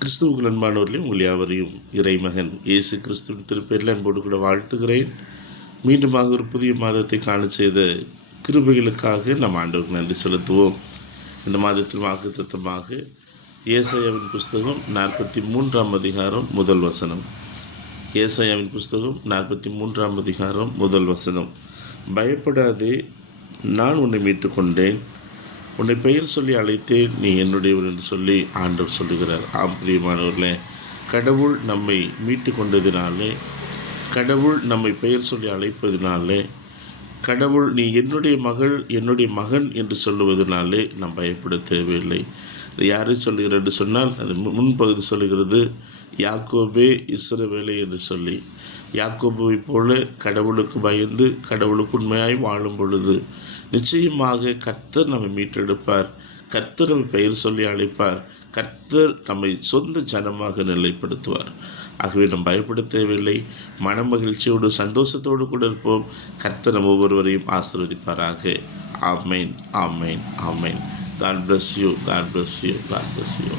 கிறிஸ்துவுக்கு அன்பானவர்களையும் உங்கள் யாவரையும் இறைமகன் இயேசு கிறிஸ்துவின் திருப்பெயரில் அன்போடு கூட வாழ்த்துகிறேன். மீண்டுமாக ஒரு புதிய மாதத்தை காண செய்த கிருபைகளுக்காக நம் ஆண்டவருக்கு நன்றி செலுத்துவோம். இந்த மாதத்தில் வாக்குத்தத்தமாக ஏசாயாவின் புஸ்தகம் 43ஆம் அதிகாரம் முதல் வசனம். ஏசாயாவின் புஸ்தகம் 43ஆம் அதிகாரம் முதல் வசனம். பயப்படாதே, நான் உன்னை மீட்டு கொண்டேன், உன்னை பெயர் சொல்லி அழைத்தேன், நீ என்னுடையவர் என்று சொல்லி ஆண்டவர் சொல்லுகிறார். ஆம் பிரியமானவர்களே, கடவுள் நம்மை மீட்டு கொண்டதினாலே, கடவுள் நம்மை பெயர் சொல்லி அழைப்பதினாலே, கடவுள் நீ என்னுடைய மகள் என்னுடைய மகன் என்று சொல்லுவதனாலே நாம் பயப்பட தேவையில்லை. இது யாரை சொல்லுகிறார் என்று சொன்னால், அது முன்பகுதி சொல்லுகிறது, யாக்கோபே இஸ்ரவேலே என்று சொல்லி. யாக்கோபுவை போல கடவுளுக்கு பயந்து கடவுளுக்கு உண்மையாய் வாழும் பொழுது நிச்சயமாக கர்த்தர் நம்மை மீட்டெடுப்பார், கர்த்தர் நம்மை பெயர் சொல்லி அழைப்பார், கர்த்தர் நம்மை சொந்த ஜனமாக நிலைப்படுத்துவார். ஆகவே நாம் பயப்பட தேவையில்லை. மன மகிழ்ச்சியோடு சந்தோஷத்தோடு கூட இருப்போம். கர்த்தர் நம் ஒவ்வொருவரையும் ஆசீர்வதிப்பாராக. ஆமேன், ஆமேன், ஆமேன். God bless you, God bless you, God bless you.